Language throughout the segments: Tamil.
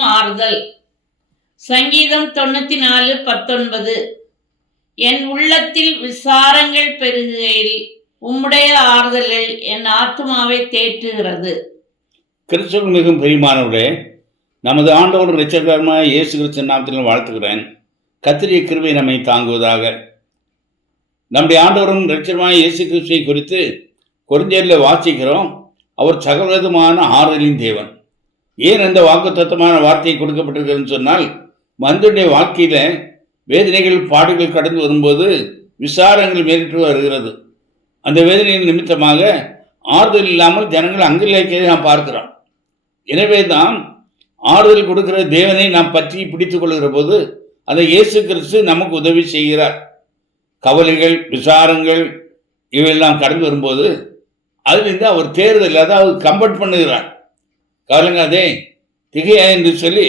ஆறுதல். சங்கீதம் தொண்ணூத்தி நாலு பத்தொன்பது. என் உள்ளத்தில் விசாரங்கள் பெருகையில் உம்முடைய ஆறுதலில் என் ஆத்மாவை தேற்றுகிறது. கிறிஸ்தவன் மிகவும் பிரியமானவர்களே நமது ஆண்டவர் ரிச்சகரமாக இயேசு கிறிஸ்தன் நாமத்திலும் வாழ்த்துகிறேன். கத்திரிய கிருபை நம்மை தாங்குவதாக. நம்முடைய ஆண்டவரும் ரட்சகரமாக இயேசு கிறிஸ்துவை குறித்து குறிஞ்சேரில் வாசிக்கிறோம். அவர் சகலவிதமான ஆறுதலின் தேவன். ஏன் அந்த வாக்குத்தத்தமான வார்த்தை கொடுக்கப்பட்டிருக்கிறதுன்னு சொன்னால் மந்தனுடைய வாக்கில வேதனைகள் பாடுகள் கடந்து வரும்போது விசாரங்கள் மேலிட்டு வருகிறது. அந்த வேதனையின் நிமித்தமாக ஆறுதல் இல்லாமல் ஜனங்கள் அங்கிலேக்கிறதை நாம் பார்க்கிறோம். எனவே தான் ஆறுதல் கொடுக்கிற தேவனை நாம் பற்றி பிடித்து கொள்கிற போது அந்த இயேசு கிறிஸ்து நமக்கு உதவி செய்கிறார். கவலைகள் விசாரங்கள் இவையெல்லாம் கடந்து வரும்போது அதிலிருந்து அவர் தேர்தல் அதாவது கம்பர்ட் பண்ணுகிறார். கவலைங்காதே திகையா என்று சொல்லி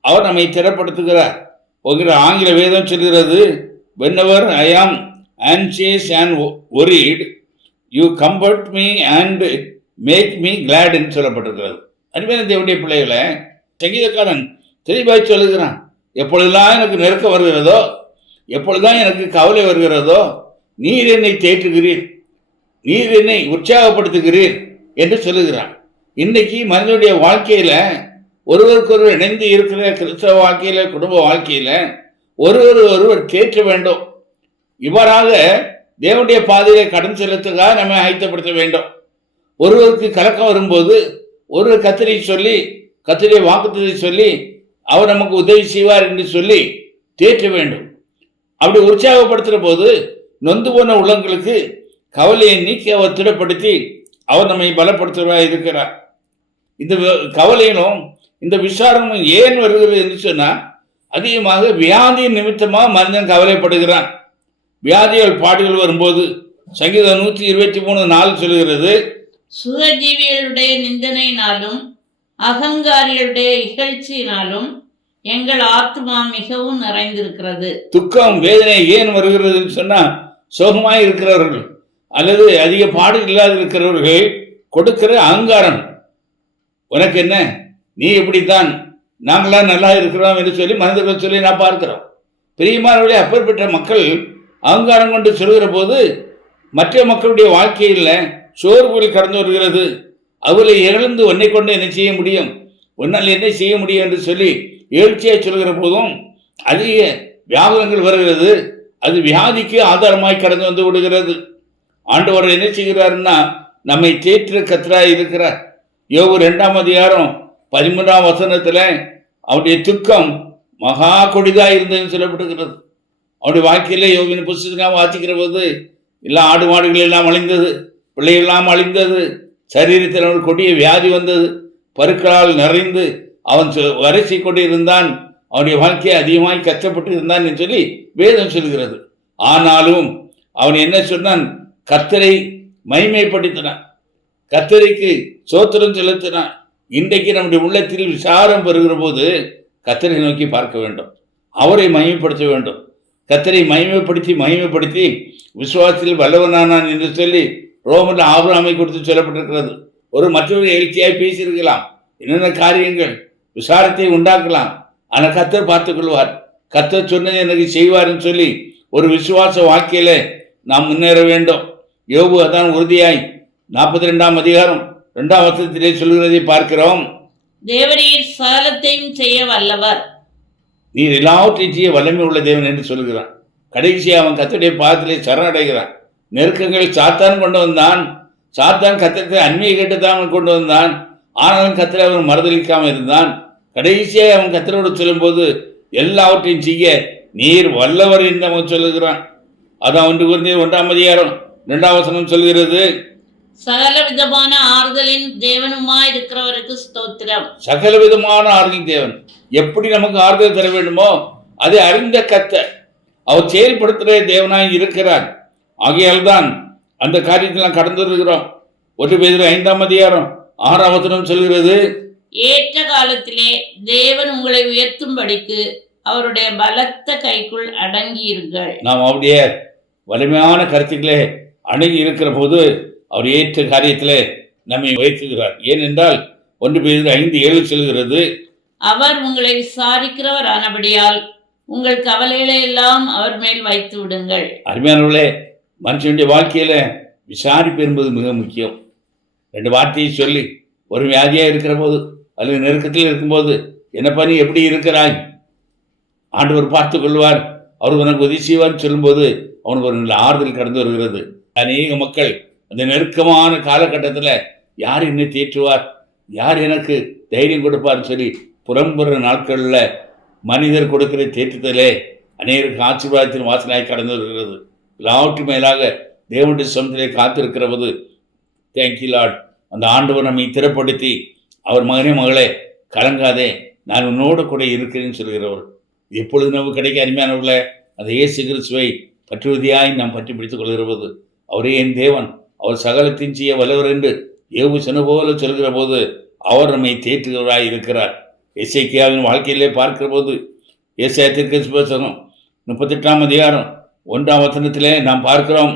அவர் நம்மை திறப்படுத்துகிறார் ஒரு ஆங்கில வேதம் சொல்கிறது whenever I am anxious and worried you comfort me and make me glad என்று சொல்லப்பட்டிருக்கிறது. அருமையான தேவனுடைய பிள்ளைகளை சங்கீதக்காரன் தெளிவாய் சொல்லுகிறான் எப்பொழுதெல்லாம் எனக்கு நெருக்கம் வருகிறதோ எப்பொழுதுதான் எனக்கு கவலை வருகிறதோ நீர் என்னை தேற்றுகிறீர் நீர் என்னை உற்சாகப்படுத்துகிறீர் என்று சொல்லுகிறான். இன்னைக்கு மனிதனுடைய வாழ்க்கையில ஒருவருக்கொருவர் இணைந்து இருக்கிற கிறிஸ்தவ வாழ்க்கையில குடும்ப வாழ்க்கையில ஒருவர் ஒருவர் தேற்ற வேண்டும். இவ்வாறாக தேவனுடைய பாதையை கடன் செலுத்துக்காக நம்ம ஆயத்தப்படுத்த வேண்டும். ஒருவருக்கு கலக்கம் வரும்போது ஒரு கத்திரி சொல்லி கத்திரியை வாக்குத்ததை சொல்லி அவர் நமக்கு உதவி செய்வார் என்று சொல்லி தேற்ற வேண்டும். அப்படி உற்சாகப்படுத்துகிற போது நொந்து போன உள்ளங்களுக்கு கவலையை நீக்கி அவர் திடப்படுத்தி அவர் நம்மை பலப்படுத்துவதாக இருக்கிறார். இந்த கவலையிலும் இந்த விசாரமும் ஏன் வருகிறது என்று சொன்னால் அதிகமாக வியாதி நிமித்தமாக மனிதன் கவலைப்படுகிறான். வியாதிகள் பாடுகள் வரும்போது சங்கீதம் நூற்றி இருபத்தி மூணு நாள் சொல்கிறது சுகஜீவிகளுடைய நிந்தனையினாலும் அகங்காரிகளுடைய இகழ்ச்சியினாலும் எங்கள் ஆத்துமா மிகவும் நிறைந்திருக்கிறது. துக்கம் வேதனை ஏன் வருகிறதுன்னு சொன்னால் சோகமாய் இருக்கிறவர்கள் அல்லது அதிக பாடு இல்லாத இருக்கிறவர்கள் கொடுக்கிற அகங்காரம். உனக்கு என்ன நீ இப்படித்தான். நாங்களாம் நல்லா இருக்கிறோம் என்று சொல்லி மனிதர்கள் சொல்லி நான் பார்க்கிறோம். பிரியமானவர்களே அப்பேற்பட்ட மக்கள் அகங்காரம் கொண்டு சொல்கிற போது மற்ற மக்களுடைய வாழ்க்கையில் சோர்வுகள் கடந்து வருகிறது. அவளை இழந்து உன்னை கொண்டு என்ன செய்ய முடியும்? உன்னால் என்ன செய்ய முடியும் என்று சொல்லி எழுச்சியாக சொல்கிற போதும் அதிக வியாபாரங்கள் வருகிறது. அது வியாதிக்கு ஆதாரமாய் கடந்து வந்து விடுகிறது. ஆண்டவர் என்ன செய்கிறாருன்னா நம்மை தேற்று கத்தராய் இருக்கிறார். யோபு ரெண்டாம் அதிகாரம் பதிமூன்றாம் வசனத்தில் அவருடைய துக்கம் மகா கொடிதாக இருந்ததுன்னு சொல்லப்படுகிறது அவருடைய வாழ்க்கையில் யோகின் புஸ்தகம் வாசிக்கிற போது எல்லா ஆடு மாடுகள் எல்லாம் அழிந்தது பிள்ளையெல்லாம் அழிந்தது சரீரத்தில் அவனுக்கு கொடிய வியாதி வந்தது பருக்களால் நிறைந்து அவன் சொ- வரிசை கொண்டு இருந்தான் அவனுடைய வாழ்க்கையை அதிகமாய் கஷ்டப்பட்டு இருந்தான் என்று சொல்லி வேதம் சொல்கிறது. ஆனாலும் அவன் என்ன சொன்னான்? கத்தரை மைமைப்படுத்தினான் கத்தரைக்கு சோத்திரம் செலுத்தினான் இன்றைக்கு நம்முடைய உள்ளத்தில் விசாரம் பெறுகிற போது கத்தரை நோக்கி பார்க்க வேண்டும். அவரை மகிமைப்படுத்த வேண்டும். கத்தரை மகிமைப்படுத்தி மகிமைப்படுத்தி விசுவாசத்தில் வல்லவனானான் என்று சொல்லி ரோமன் ஆபராமை குறித்து சொல்லப்பட்டிருக்கிறது. ஒரு மற்றொரு எழுச்சியாய் பேசியிருக்கலாம். என்னென்ன காரியங்கள் விசாரத்தை உண்டாக்கலாம். ஆனால் கத்தர் பார்த்துக் கொள்வார் கத்தர் சொன்னதை எனக்கு செய்வார்னு சொல்லி ஒரு விசுவாச வாழ்க்கையில நாம் முன்னேற வேண்டும். யோபு அதான் உறுதியாய் நாற்பத்தி ரெண்டாம் அதிகாரம் ரெண்டாம் வசனத்திலே சொல்கிறதை பார்க்கிறோம். தேவரீர் சகலத்தையும் செய்ய வல்லவர். நீர் எல்லாவற்றையும் செய்ய வல்லமை உள்ள தேவன் என்று சொல்கிறான் கடைசியாக அவன் கத்தருடைய பாதத்திலே சரணடைகிறான். நெருக்கங்கள் சாத்தான் கொண்டு வந்தான். சாத்தான் கத்தத்தை அண்மையை கேட்டு தான் அவன் கொண்டு வந்தான். ஆனாலும் கத்தரை அவன் மறுதளிக்காமல் இருந்தான். கடைசியாக அவன் கத்தரோடு சொல்லும்போது எல்லாவற்றையும் செய்ய நீர் வல்லவர் என்று அவன் சொல்லுகிறான். அதான் ஒன்று குறிந்தி ஒன்றாம் அதிகாரம் இரண்டாம் வசனம் சொல்கிறது. சகல விதமான ஆறுதலின் தேவனுமாய் இருக்கிறவருக்கு ஸ்தோத்திரம். சகல விதமான ஆறுதல் தேவன். எப்படி நமக்கு ஆறுதல் தர வேண்டுமோ அதை அறிந்த கத்த அவர் செயல்படுத்துகிற தேவனாய் இருக்கிறார். ஆகையால் தான் அந்த காரியத்தில் நாம் கடந்து வருகிறோம். ஒன்று பேர் ஐந்தாம் அதிகாரம் ஆறாம் வசனம் சொல்கிறது ஏற்ற காலத்திலே தேவன் உங்களை உயர்த்தும்படிக்கு அவருடைய பலத்த கைக்குள் அடங்கியிருங்கள். நாம் அவருடைய வலிமையான கருத்துக்களே அணுகி இருக்கிற போது அவர் ஏற்ற காரியத்திலே நம்மை உயர்த்துகிறார். ஏனென்றால் ஒன்று பேர் ஐந்து ஏழு சொல்கிறது அவர் உங்களை விசாரிக்கிறவர் ஆனபடியால் உங்கள் கவலைகளை எல்லாம் அவர் மேல் வைத்து விடுங்கள். அருமையானவர்களே மனுஷனுடைய வாழ்க்கையில விசாரிப்பு என்பது மிக முக்கியம். ரெண்டு வார்த்தையை சொல்லி ஒரு வியாதியா இருக்கிற போது அல்லது நெருக்கத்தில் இருக்கும்போது என்னப்பா நீ எப்படி இருக்கிறாய்? ஆண்டவர் பார்த்து கொள்வார். அவர் உனக்கு உதவி செய்வார் சொல்லும்போது அவனுக்கு ஒரு நல்ல ஆறுதல் கடந்து வருகிறது. அநேக மக்கள் அந்த நெருக்கமான காலகட்டத்தில் யார் என்னை தேற்றுவார்? யார் எனக்கு தைரியம் கொடுப்பார்னு சொல்லி புறம்புற நாட்களில் மனிதர் கொடுக்கிற தேற்றுதலே அநேகருக்கு ஆசீர்வாதத்தின் வாசனையாக கடந்து வருகிறது. எல்லாவற்றும் மேலாக தேவனுடைய சொந்தத்திலே காத்திருக்கிற போது தேங்க்யூ லார்ட் அந்த ஆண்டவர் நம்மை திறப்படுத்தி அவர் மகனே மகளே கலங்காதே நான் உன்னோடு கூட இருக்கிறேன்னு சொல்கிறவர். எப்பொழுது நமக்கு கிடைக்க அருமையானவர்களே அந்த இயேசு கிறிஸ்துவை பற்றுவதியாய் நாம் பற்றி பிடித்துக் கொள்கிற போது அவரே என் தேவன். அவர் சகலத்தின் செய்ய வல்லவர் என்று ஏவு சொன்ன போல சொல்கிற போது அவர் நம்மை தேற்றுகிறவராய் இருக்கிறார். எஸ்ஐக்கியாவின் வாழ்க்கையிலே பார்க்கிற போது ஏசாயத்திற்கு புத்தகம் முப்பத்தெட்டாம் அதிகாரம் ஒன்றாம் வசனத்திலே நாம் பார்க்கிறோம்.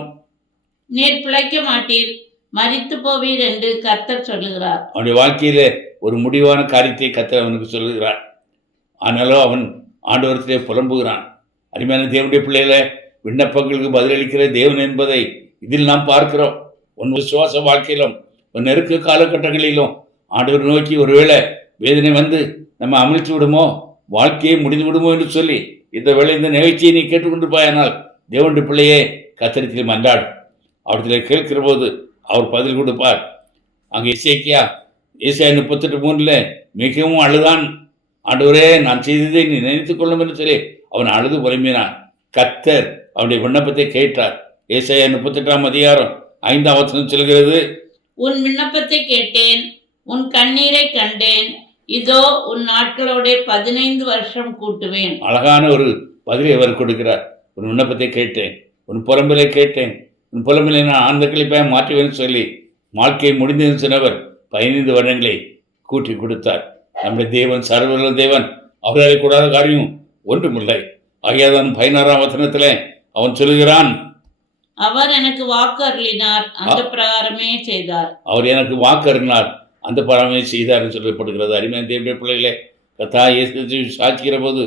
நீர் பிழைக்க மாட்டீர் மரித்து போவீர் என்று கர்த்தர் சொல்லுகிறார். அவனுடைய வாழ்க்கையிலே ஒரு முடிவான காரியத்தை கத்தர் அவனுக்கு சொல்லுகிறார். ஆனாலும் அவன் ஆண்டவரத்திலே புலம்புகிறான். அருமையான தேவனுடைய பிள்ளையில விண்ணப்பங்களுக்கு பதிலளிக்கிற தேவன் என்பதை இதில் நாம் பார்க்கிறோம். உன் விசுவாச வாழ்க்கையிலும் உன் நெருக்க காலகட்டங்களிலும் ஆண்டவர் நோக்கி ஒருவேளை வேதனை வந்து நம்ம அமிழ்த்து விடுமோ வாழ்க்கையை முடிந்து விடுமோ என்று சொல்லி இந்த வேளை இந்த நிகழ்ச்சியை நீ கேட்டுக்கொண்டிருப்பாயானால் தேவண்டு பிள்ளையே கத்திரத்தில் மன்றாடு. அவர்களை கேட்கிற போது அவர் பதில் கொடுப்பார். அங்கே இசைக்கியா இசை முப்பத்தெட்டு மூணில் மிகவும் அழுதான். ஆண்டவரே நான் செய்ததை நீ நினைத்துக் கொள்ளும் என்று சொல்லி அவன் அழுது புலம்பினான். கத்தர் அவனுடைய விண்ணப்பத்தை கேட்டார். ஏசாயா முப்பத்தெட்டாம் அதிகாரம் ஐந்தாம் வசனம் சொல்கிறது உன் விண்ணப்பத்தை கேட்டேன் உன் கண்ணீரை கண்டேன். இதோ உன் நாட்களோட பதினைந்து வருஷம் கூட்டுவேன். அழகான ஒரு பதிலை அவர் கொடுக்கிறார். உன் விண்ணப்பத்தை கேட்டேன் உன் புலம்பிலை கேட்டேன். உன் புலம்பிலை நான் ஆழ்ந்த கிளிப்பாக மாற்றுவேன் சொல்லி வாழ்க்கை முடிந்ததுன்னு சொன்னவர் பதினைந்து வருடங்களை கூட்டி கொடுத்தார். நம்முடைய தேவன் சர்வல தேவன் அவர்களை கூடாத காரியம் ஒன்றுமில்லை. ஆகியதான் பதினாறாம் வசனத்தில் அவன் சொல்லுகிறான் அவர் எனக்கு வாக்கு அருளினார் அந்த பிரகாரமே செய்தார். அவர் எனக்கு வாக்கு அருளினார் அந்த பரமே செய்தார்னு சொல்லப்படுகிறது அருமையான தேவனுடைய பிள்ளைகளே கத்தா இயேசு சாட்சிக்கிற போது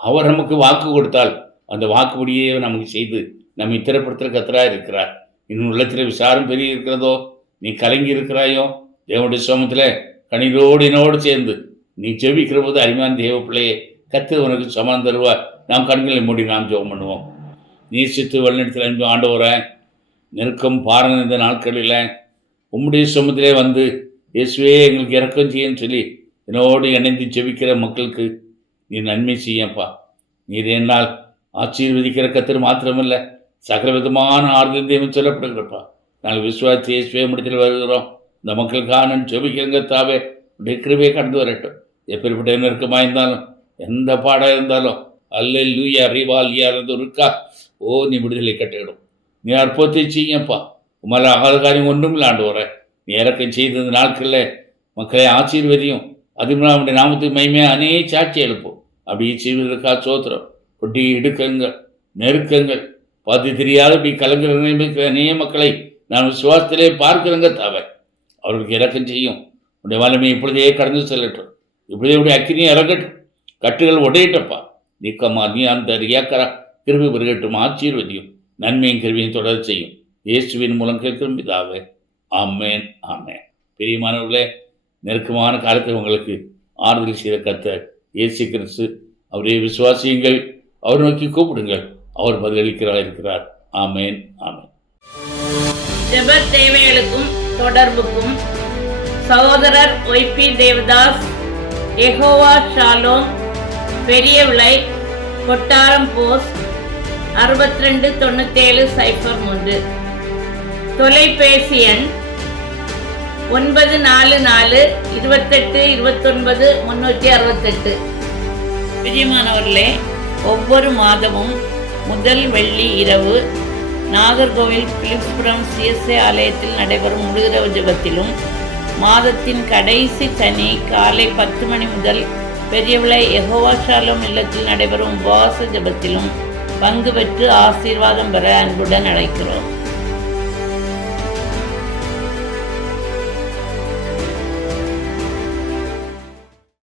அவர் நமக்கு வாக்கு கொடுத்தால் அந்த வாக்குப்படியே நமக்கு செய்து நம்மை திறப்படுத்துகிற கத்தரா இருக்கிறார். இன்னும் உள்ளத்தில் விசாரம் பெரிய இருக்கிறதோ நீ கலங்கி இருக்கிறாயோ தேவனுடைய சோமத்தில் கணிதோடு என்னோடு சேர்ந்து நீ ஜெபிக்கிற போது அருமையான தேவ பிள்ளையே கத்து உனக்கு சமான் தருவார். நாம் கண்களை மூடி நாம் ஜெபம் பண்ணுவோம். நேசித்து வழிநடத்தில் அன்பு ஆண்டவரை நெருக்கம் பாருங்கள் இந்த நாட்களில். உம்முடைய சொமத்திலே வந்து இயேசுவே எங்களுக்கு இறக்கம் செய்யன்னு சொல்லி என்னோடு இணைந்து ஜெபிக்கிற மக்களுக்கு நீ நன்மை செய்யப்பா. நீர் என்னால் ஆசீர்வதிக்கிற கத்திர மாத்திரமல்ல சகல விதமான ஆறுதல் தெய்வம் சொல்லப்படுகிறப்பா. நாங்கள் விஸ்வாசி இயேசுவே முடித்தில் வருகிறோம். இந்த மக்களுக்காக நான் ஜெபிக்கிறங்க தாவே உடைய கிருபையை கடந்து வரட்டும். எப்படிப்பட்ட நெருக்கமாக இருந்தாலும் எந்த பாடம் இருந்தாலும் அல்ல லூயா அறிவால் யாரது இருக்கா ஓ நீ விடுதலை கட்டிடும் நீ அற்புதத்தை செய்யப்பா. உமால ஆகாத காரியம் ஒன்றும் இல்லாண்டு வர. நீ இறக்கம் செய்த இந்த நாட்களில் மக்களை ஆசீர்வதியும். அதுவும் அவனுடைய நாமத்துக்கு மயமையாக அநேக சாட்சி எழுப்போம். அப்படி செய்வதற்கா சோத்திரம். கொட்டி இடுக்கங்கள் நெருக்கங்கள் பார்த்து தெரியாத இப்படி கலங்குற அநேக மக்களை நான் விசுவாசத்திலே பார்க்கிறங்க தவ. அவர்களுக்கு இறக்கம் செய்யும். உடைய வல்லமை இப்பொழுதே கடந்து செல்லட்டும். இப்படியே உடைய அக்கினியை இறங்கட்டும் கட்டுகள் உடையட்டப்பா. நீக்கமா நீ அந்த ரியாக்கரா கிருபி பெருகட்டும் ஆச்சீர்வதியும் நன்மையும் கிருபியும் தொடர் செய்யும். இயேசுவின் மூலம் கேட்கும் பிதாவே. ஆமேன் ஆமேன். பெரியமானவர்களே நெருக்கமான காலத்தில் உங்களுக்கு ஆறுதல் செய்த கத்தர் இயேசு கிறிஸ்து. அவரே விசுவாசியுங்கள். அவர் நோக்கி கூப்பிடுங்கள். அவர் பதிலளிக்கிறார் இருக்கிறார். ஆமேன் ஆமேன். ஜெப தேவைகளுக்கும் தொடர்புக்கும் சகோதரர் ஒய்பி தேவதாஸ் எகோவா ஷாலோம் பெரிய விளை கொட்டாரம் போஸ்ட் அறுபத்தி ரெண்டு தொண்ணூத்தேழு சைஃபர் மூன்று. தொலைபேசி எண் ஒன்பது நாலு நாலு இருபத்தெட்டு இருபத்தொன்பது முன்னூற்றி அறுபத்தெட்டு. பிரியமானவர்களே ஒவ்வொரு மாதமும் முதல் வெள்ளி இரவு நாகர்கோவில் பிலிப்ஸ்புரம் சிஎஸ்ஏ ஆலயத்தில் நடைபெறும் முழுகிரவு ஜெபத்திலும் மாதத்தின் கடைசி சனி காலை பத்து மணி முதல் பெரியவிளை எகோவாஷாலும் இல்லத்தில் நடைபெறும் உபவாச ஜெபத்திலும் பங்கு பெற்று ஆசீர்வாதம் பெற அன்புடன் அழைக்கிறோம்.